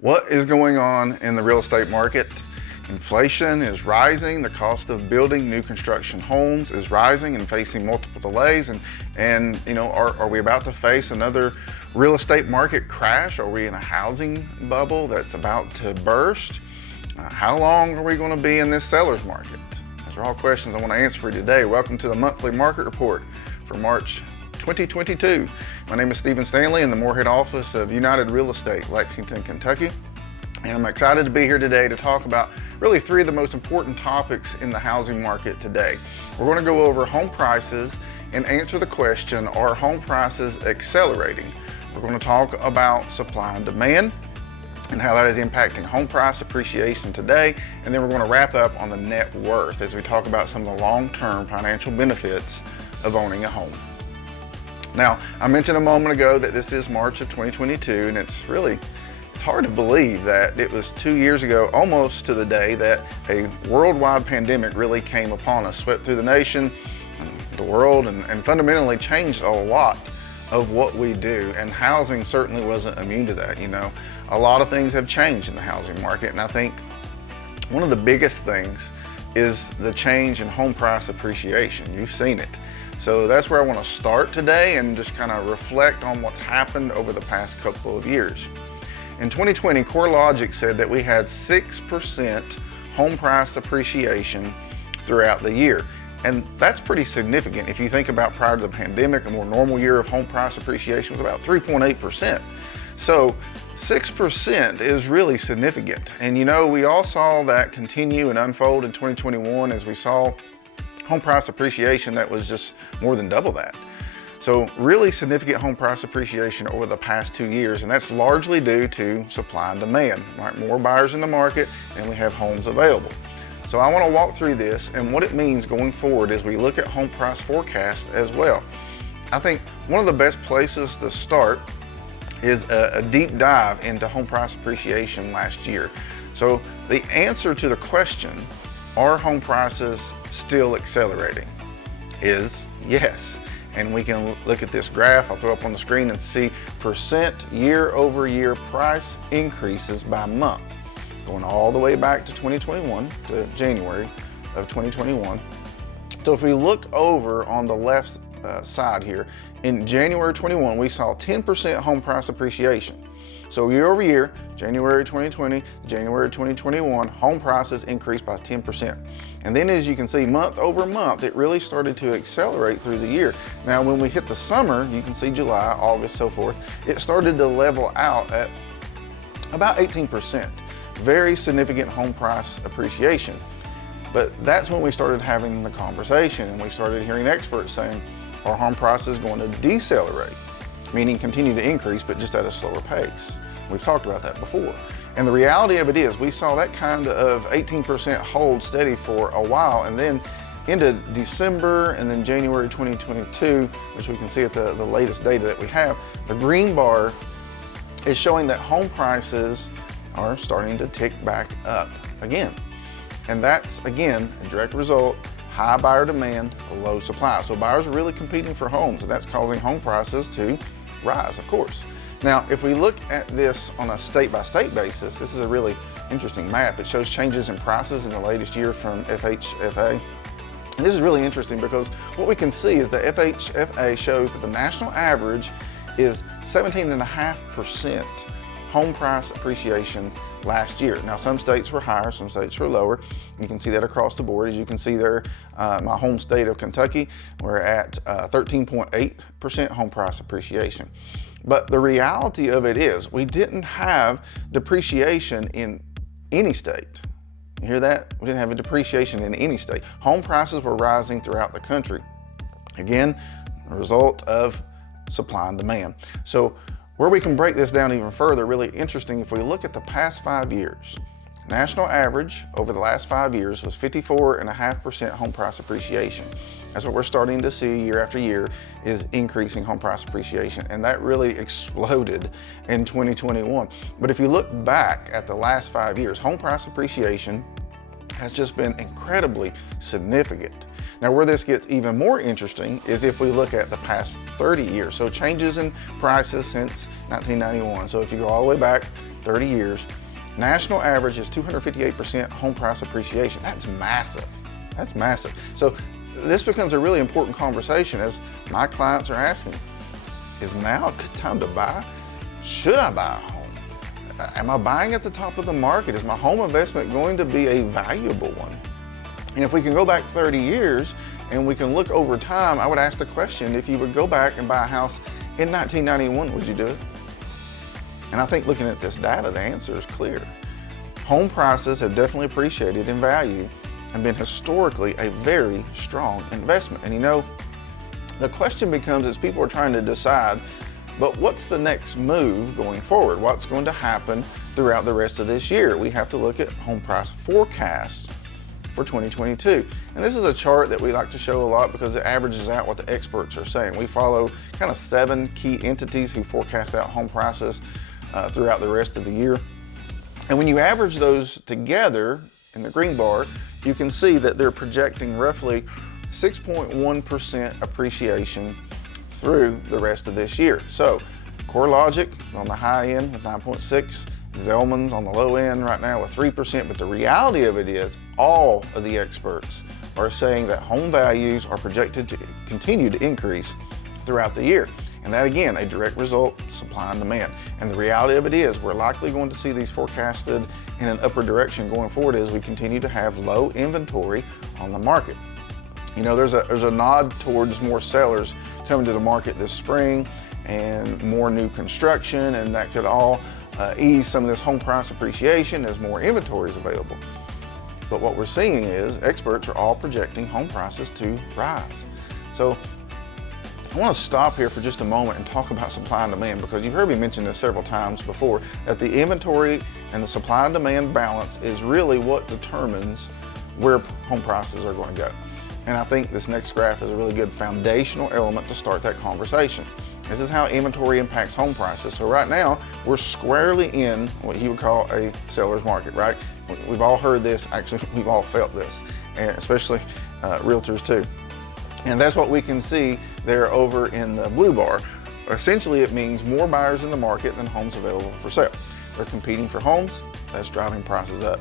What is going on in the real estate market? Inflation is rising. The cost of building new construction homes is rising and facing multiple delays. And are we about to face another real estate market crash? Are we in a housing bubble that's about to burst? How long are we going to be in this seller's market? Those are all questions I want to answer for you today. Welcome to the monthly market report for March 2022. My name is Stephen Stanley in the Moorhead office of United Real Estate, Lexington, Kentucky. And I'm excited to be here today to talk about really three of the most important topics in the housing market today. We're going to go over home prices and answer the question, are home prices accelerating? We're going to talk about supply and demand and how that is impacting home price appreciation today. And then we're going to wrap up on the net worth as we talk about some of the long-term financial benefits of owning a home. Now, I mentioned a moment ago that this is March of 2022, and it's hard to believe that it was 2 years ago, almost to the day, that a worldwide pandemic really came upon us, swept through the nation, the world, and fundamentally changed a lot of what we do. And housing certainly wasn't immune to that. A lot of things have changed in the housing market, and I think one of the biggest things is the change in home price appreciation. You've seen it. So that's where I want to start today and just kind of reflect on what's happened over the past couple of years. In 2020, CoreLogic said that we had 6% home price appreciation throughout the year. And that's pretty significant. If you think about prior to the pandemic, a more normal year of home price appreciation was about 3.8%. So 6% is really significant. And we all saw that continue and unfold in 2021 as we saw home price appreciation that was just more than double that. So really significant home price appreciation over the past 2 years, and that's largely due to supply and demand, right? More buyers in the market and we have homes available. So I want to walk through this and what it means going forward as we look at home price forecast as well. I think one of the best places to start is a deep dive into home price appreciation last year. So the answer to the question, are home prices still accelerating, is yes. And we can look at this graph I'll throw up on the screen and see percent year-over-year price increases by month, going all the way back to 2021, to January of 2021. So if we look over on the left side here, in January 21, we saw 10% home price appreciation. So year over year, January 2020, January 2021, home prices increased by 10%. And then as you can see, month over month, it really started to accelerate through the year. Now, when we hit the summer, you can see July, August, so forth, it started to level out at about 18%. Very significant home price appreciation. But that's when we started having the conversation and we started hearing experts saying, are home prices going to decelerate? Meaning continue to increase, but just at a slower pace. We've talked about that before. And the reality of it is we saw that kind of 18% hold steady for a while, and then into December and then January 2022, which we can see at the latest data that we have, the green bar is showing that home prices are starting to tick back up again. And that's, again, a direct result, high buyer demand, low supply. So buyers are really competing for homes, and that's causing home prices to rise, of course. Now, if we look at this on a state-by-state basis, this is a really interesting map. It shows changes in prices in the latest year from FHFA. And this is really interesting because what we can see is that FHFA shows that the national average is 17.5% home price appreciation last year. Now, some states were higher, some states were lower. You can see that across the board. As you can see there, my home state of Kentucky, we're at 13.8% home price appreciation. But the reality of it is we didn't have depreciation in any state. You hear that? We didn't have a depreciation in any state. Home prices were rising throughout the country. Again, a result of supply and demand. So where we can break this down even further, really interesting, if we look at the past 5 years, national average over the last 5 years was 54.5% home price appreciation. That's what we're starting to see year after year, is increasing home price appreciation. And that really exploded in 2021. But if you look back at the last 5 years, home price appreciation has just been incredibly significant. Now, where this gets even more interesting is if we look at the past 30 years. So changes in prices since 1991. So if you go all the way back 30 years, national average is 258% home price appreciation. That's massive. That's massive. So this becomes a really important conversation as my clients are asking, is now a good time to buy? Should I buy a home? Am I buying at the top of the market? Is my home investment going to be a valuable one? And if we can go back 30 years and we can look over time, I would ask the question, if you would go back and buy a house in 1991, would you do it? And I think looking at this data, the answer is clear. Home prices have definitely appreciated in value and been historically a very strong investment. And you know, the question becomes as people are trying to decide, but what's the next move going forward? What's going to happen throughout the rest of this year? We have to look at home price forecasts for 2022. And this is a chart that we like to show a lot because it averages out what the experts are saying. We follow kind of 7 key entities who forecast out home prices throughout the rest of the year. And when you average those together in the green bar, you can see that they're projecting roughly 6.1% appreciation through the rest of this year. So CoreLogic on the high end with 9.6, Zelman's on the low end right now with 3%, but the reality of it is all of the experts are saying that home values are projected to continue to increase throughout the year. And that again, a direct result, supply and demand. And the reality of it is we're likely going to see these forecasted in an upward direction going forward as we continue to have low inventory on the market. You know, there's a nod towards more sellers coming to the market this spring and more new construction, and that could all ease some of this home price appreciation as more inventory is available. But what we're seeing is experts are all projecting home prices to rise. So I want to stop here for just a moment and talk about supply and demand, because you've heard me mention this several times before, that the inventory and the supply and demand balance is really what determines where home prices are going to go. And I think this next graph is a really good foundational element to start that conversation. This is how inventory impacts home prices. So right now, we're squarely in what you would call a seller's market, right? We've all heard this, actually, we've all felt this, and especially realtors too. And that's what we can see there over in the blue bar. Essentially, it means more buyers in the market than homes available for sale. They're competing for homes, that's driving prices up.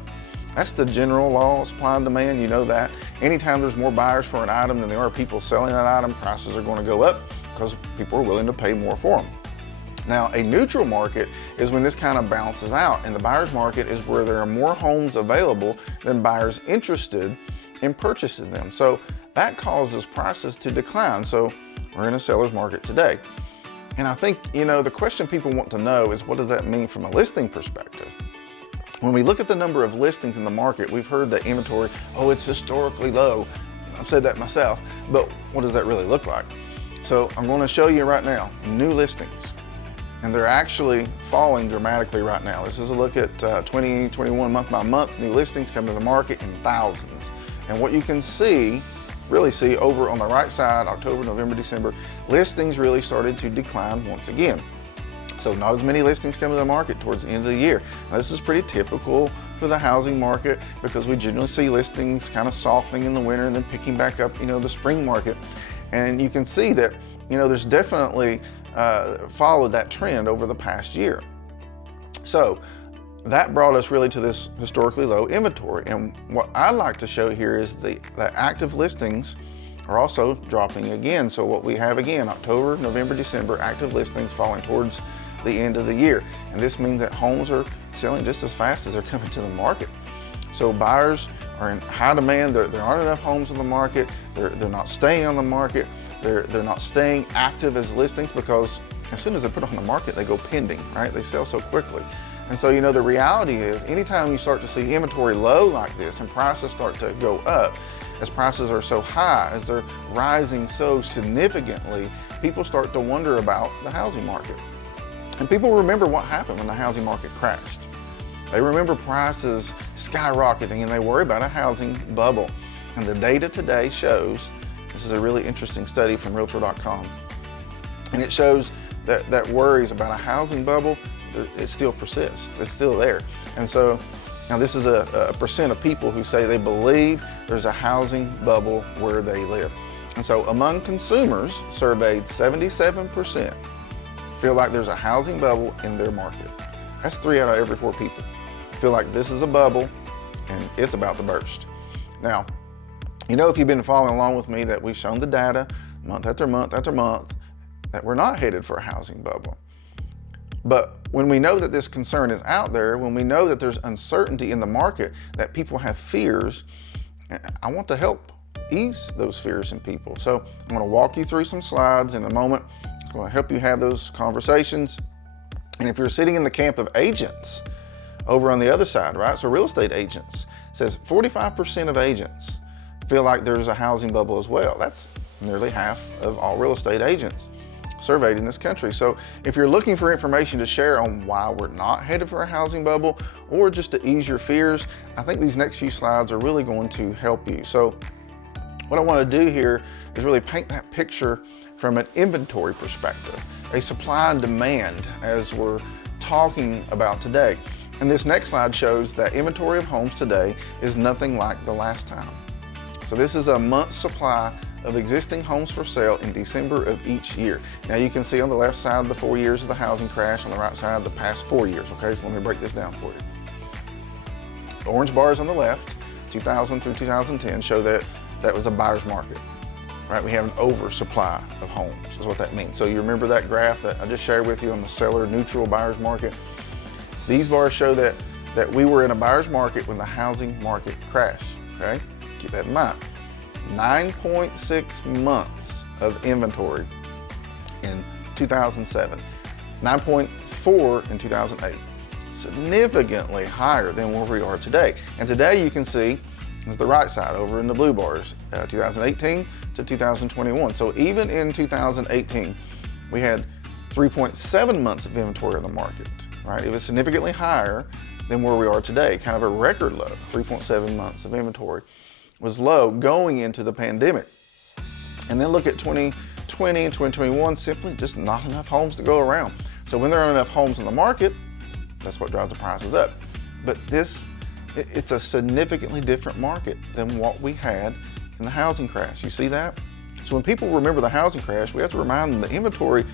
That's the general law of supply and demand, you know that. Anytime there's more buyers for an item than there are people selling that item, prices are going to go up because people are willing to pay more for them. Now, a neutral market is when this kind of balances out, and the buyer's market is where there are more homes available than buyers interested in purchasing them. So that causes prices to decline. So we're in a seller's market today. And I think, you know, the question people want to know is, what does that mean from a listing perspective? When we look at the number of listings in the market, we've heard that inventory, oh, it's historically low. I've said that myself, but what does that really look like? So I'm going to show you right now, new listings. And they're actually falling dramatically right now. This is a look at 2021 month by month, new listings come to the market in thousands. And what you can see, really see over on the right side, October, November, December, listings really started to decline once again. So not as many listings come to the market towards the end of the year. Now, this is pretty typical for the housing market because we generally see listings kind of softening in the winter and then picking back up, you know, the spring market. And you can see that, you know, there's definitely followed that trend over the past year. So that brought us really to this historically low inventory. And what I like to show here is the active listings are also dropping again. So what we have again, October, November, December, active listings falling towards the end of the year. And this means that homes are selling just as fast as they're coming to the market. So buyers are in high demand. There aren't enough homes on the market. They're not staying on the market. They're not staying active as listings because as soon as they're put on the market, they go pending, right? They sell so quickly. And so, you know, the reality is anytime you start to see inventory low like this and prices start to go up, as prices are so high, as they're rising so significantly, people start to wonder about the housing market. And people remember what happened when the housing market crashed. They remember prices skyrocketing and they worry about a housing bubble. And the data today shows, this is a really interesting study from Realtor.com, and it shows that worries about a housing bubble, it still persists, it's still there. And so Now this is a percent of people who say they believe there's a housing bubble where they live. And so among consumers surveyed, 77% feel like there's a housing bubble in their market. That's 3 out of every 4 people feel like this is a bubble and it's about to burst. Now, you know, if you've been following along with me, that we've shown the data month after month after month that we're not headed for a housing bubble. But when we know that this concern is out there, when we know that there's uncertainty in the market, that people have fears, I want to help ease those fears in people. So I'm going to walk you through some slides in a moment. It's going to help you have those conversations. And if you're sitting in the camp of agents over on the other side, right? So real estate agents, it says 45% of agents feel like there's a housing bubble as well. That's nearly half of all real estate agents surveyed in this country. So if you're looking for information to share on why we're not headed for a housing bubble, or just to ease your fears, I think these next few slides are really going to help you. So what I want to do here is really paint that picture from an inventory perspective, a supply and demand as we're talking about today. And this next slide shows that inventory of homes today is nothing like the last time. So this is a month's supply of existing homes for sale in December of each year. Now you can see on the left side the 4 years of the housing crash, on the right side the past 4 years, okay? So let me break this down for you. The orange bars on the left, 2000 through 2010, show that that was a buyer's market, right? We have an oversupply of homes, is what that means. So you remember that graph that I just shared with you on the seller neutral buyer's market? These bars show that we were in a buyer's market when the housing market crashed, okay? Keep that in mind. 9.6 months of inventory in 2007, 9.4 in 2008, significantly higher than where we are today. And today you can see is the right side over in the blue bars, 2018 to 2021. So even in 2018, we had 3.7 months of inventory on the market, right? It was significantly higher than where we are today, kind of a record low. 3.7 months of inventory was low going into the pandemic. And then look at 2020 and 2021, simply just not enough homes to go around. So when there aren't enough homes in the market, that's what drives the prices up. But it's a significantly different market than what we had in the housing crash. You see that? So when people remember the housing crash, we have to remind them the inventory,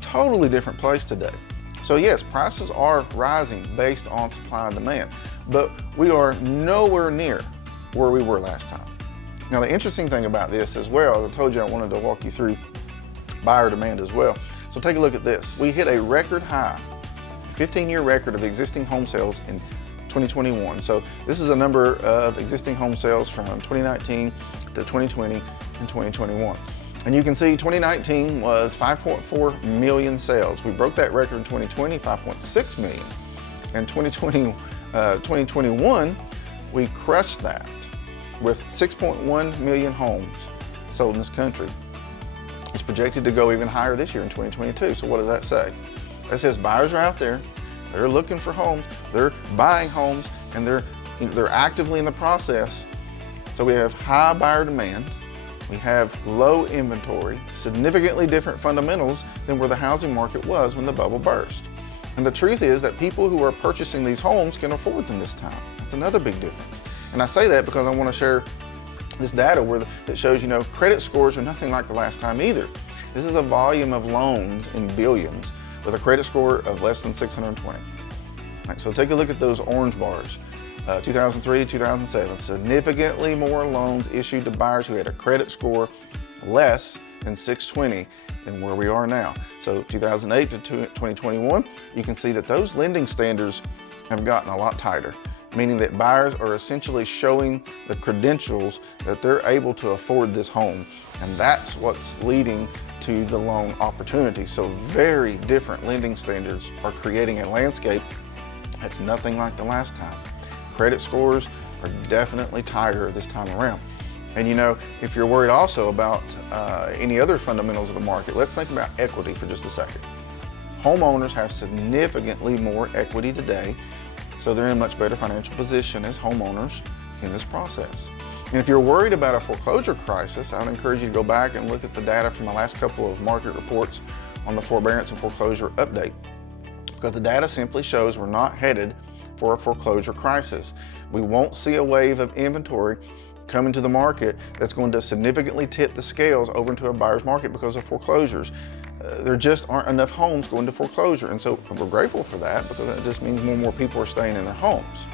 totally different place today. So yes, prices are rising based on supply and demand, but we are nowhere near where we were last time. Now the interesting thing about this as well, as I told you I wanted to walk you through buyer demand as well. So take a look at this. We hit a record high, a 15-year record of existing home sales in 2021. So this is a number of existing home sales from 2019 to 2020 and 2021. And you can see 2019 was 5.4 million sales. We broke that record in 2020, 5.6 million. And 2021, we crushed that with 6.1 million homes sold in this country. It's projected to go even higher this year in 2022. So what does that say? That says buyers are out there, they're looking for homes, they're buying homes, and they're actively in the process. So we have high buyer demand, we have low inventory, significantly different fundamentals than where the housing market was when the bubble burst. And the truth is that people who are purchasing these homes can afford them this time. That's another big difference. And I say that because I want to share this data that shows, credit scores are nothing like the last time either. This is a volume of loans in billions with a credit score of less than 620. Right, so take a look at those orange bars. 2003 to 2007, significantly more loans issued to buyers who had a credit score less than 620 than where we are now. So 2008 to 2021, you can see that those lending standards have gotten a lot tighter, meaning that buyers are essentially showing the credentials that they're able to afford this home. And that's what's leading to the loan opportunity. So very different lending standards are creating a landscape that's nothing like the last time. Credit scores are definitely tighter this time around. And if you're worried also about any other fundamentals of the market, let's think about equity for just a second. Homeowners have significantly more equity today, so they're in a much better financial position as homeowners in this process. And if you're worried about a foreclosure crisis, I would encourage you to go back and look at the data from the last couple of market reports on the forbearance and foreclosure update, because the data simply shows we're not headed for a foreclosure crisis. We won't see a wave of inventory come into the market that's going to significantly tip the scales over into a buyer's market because of foreclosures. There just aren't enough homes going to foreclosure. And so we're grateful for that, because it just means more and more people are staying in their homes.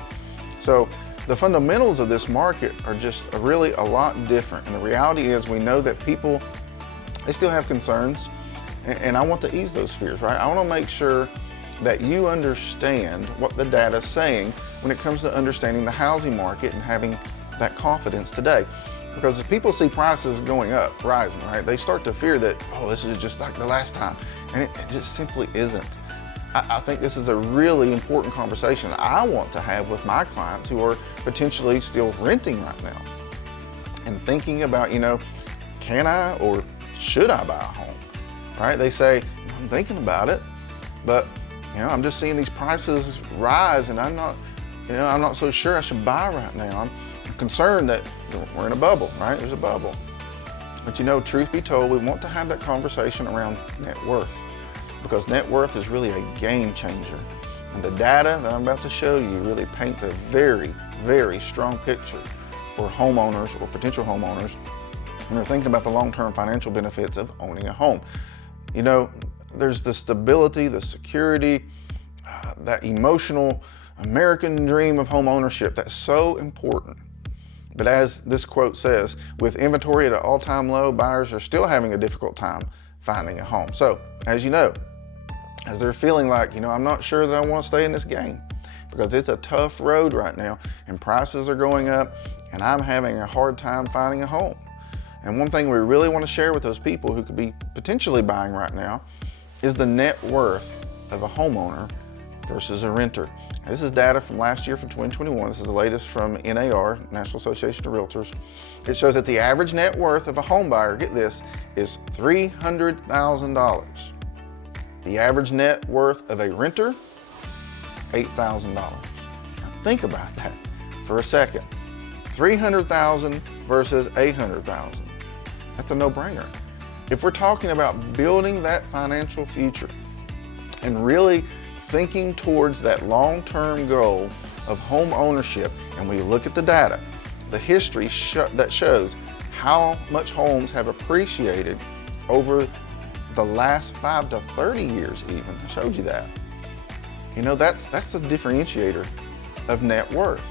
So the fundamentals of this market are just really a lot different. And the reality is, we know that people, they still have concerns, and I want to ease those fears, right? I want to make sure that you understand what the data is saying when it comes to understanding the housing market and having that confidence today. Because as people see prices going up, rising, right, they start to fear that, oh, this is just like the last time. And it just simply isn't. I think this is a really important conversation I want to have with my clients who are potentially still renting right now and thinking about, can I or should I buy a home, right? They say, I'm thinking about it, but I'm just seeing these prices rise, and I'm not so sure I should buy right now. I'm concerned that we're in a bubble, right? There's a bubble. But truth be told, we want to have that conversation around net worth, because net worth is really a game changer. And the data that I'm about to show you really paints a very, very strong picture for homeowners or potential homeowners when they're thinking about the long-term financial benefits of owning a home. There's the stability, the security, that emotional American dream of home ownership that's so important. But as this quote says, with inventory at an all-time low, buyers are still having a difficult time finding a home. So, as you know, as they're feeling like, I'm not sure that I want to stay in this game, because it's a tough road right now and prices are going up and I'm having a hard time finding a home. And one thing we really want to share with those people who could be potentially buying right now is the net worth of a homeowner versus a renter. This is data from last year, from 2021. This is the latest from NAR, National Association of Realtors. It shows that the average net worth of a home buyer, get this, is $300,000. The average net worth of a renter, $8,000. Now think about that for a second. $300,000 versus $800,000. That's a no-brainer. If we're talking about building that financial future and really thinking towards that long-term goal of home ownership, and we look at the data, the history that shows how much homes have appreciated over the last 5 to 30 years even. I showed you that. That's the differentiator of net worth.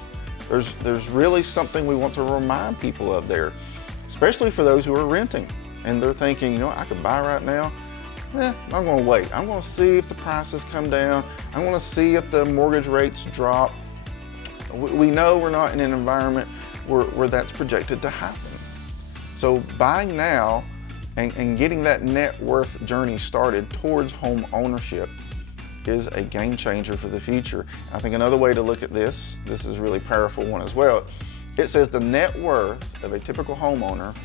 There's really something we want to remind people of there, especially for those who are renting and they're thinking, I could buy right now. I'm going to wait. I'm going to see if the prices come down. I'm going to see if the mortgage rates drop. We know we're not in an environment where that's projected to happen. So buying now and getting that net worth journey started towards home ownership is a game changer for the future. I think another way to look at this is a really powerful one as well. It says the net worth of a typical homeowner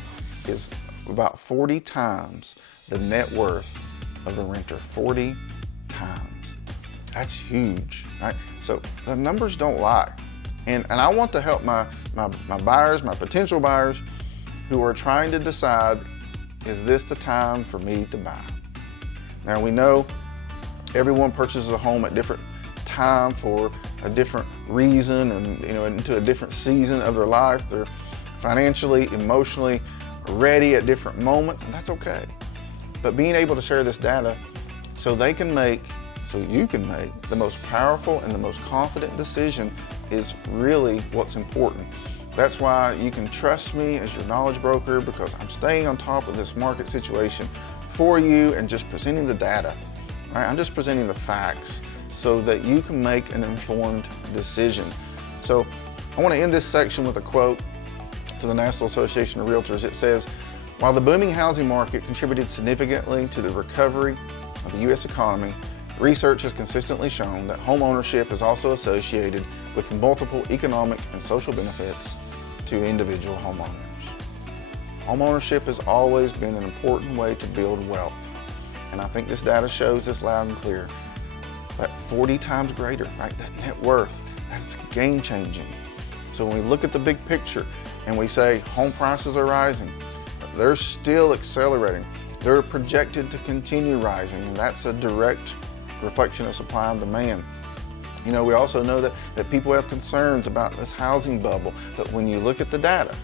is about 40 times the net worth of a renter. 40 times. That's huge, right? So the numbers don't lie. And I want to help my buyers, my potential buyers who are trying to decide, is this the time for me to buy? Now we know everyone purchases a home at different time for a different reason, and into a different season of their life. They're financially, emotionally ready at different moments, and that's okay. But being able to share this data so you can make the most powerful and the most confident decision is really what's important. That's why you can trust me as your knowledge broker, because I'm staying on top of this market situation for you and just presenting the data. Right? I'm just presenting the facts so that you can make an informed decision. So I want to end this section with a quote to the National Association of Realtors. It says, while the booming housing market contributed significantly to the recovery of the U.S. economy, research has consistently shown that home ownership is also associated with multiple economic and social benefits to individual homeowners. Home ownership has always been an important way to build wealth. And I think this data shows this loud and clear. But 40 times greater, right? That net worth, that's game changing. So when we look at the big picture and we say home prices are rising, they're still accelerating. They're projected to continue rising, and that's a direct reflection of supply and demand. You know, we also know that people have concerns about this housing bubble, but when you look at the data,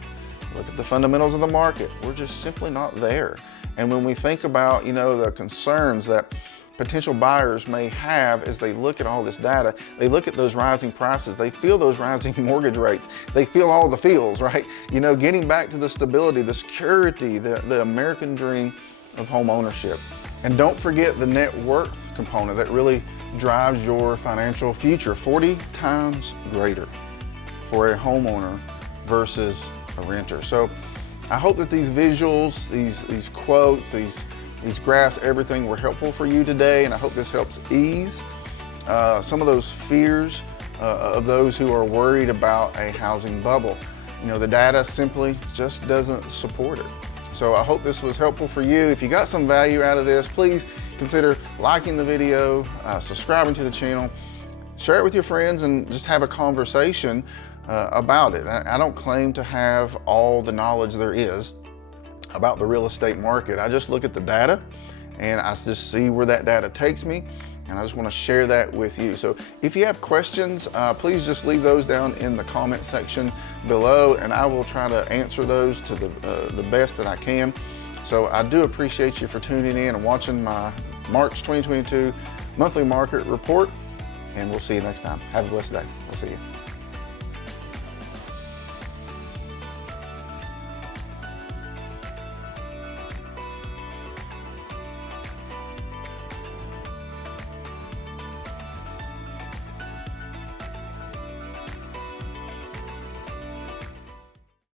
look at the fundamentals of the market, we're just simply not there. And when we think about, you know, the concerns that potential buyers may have as they look at all this data, they look at those rising prices, they feel those rising mortgage rates, they feel all the feels, right? You know, getting back to the stability, the security, the American dream of home ownership. And don't forget the net worth component that really drives your financial future, 40 times greater for a homeowner versus a renter. So I hope that these visuals, these quotes, these graphs, everything were helpful for you today, and I hope this helps ease some of those fears of those who are worried about a housing bubble. You know, the data simply just doesn't support it. So I hope this was helpful for you. If you got some value out of this, please consider liking the video, subscribing to the channel, share it with your friends, and just have a conversation about it. I don't claim to have all the knowledge there is about the real estate market. I just look at the data and I just see where that data takes me, and I just want to share that with you. So if you have questions, please just leave those down in the comment section below, and I will try to answer those to the best that I can. So I do appreciate you for tuning in and watching my March 2022 monthly market report, and we'll see you next time. Have a blessed day. We'll see you.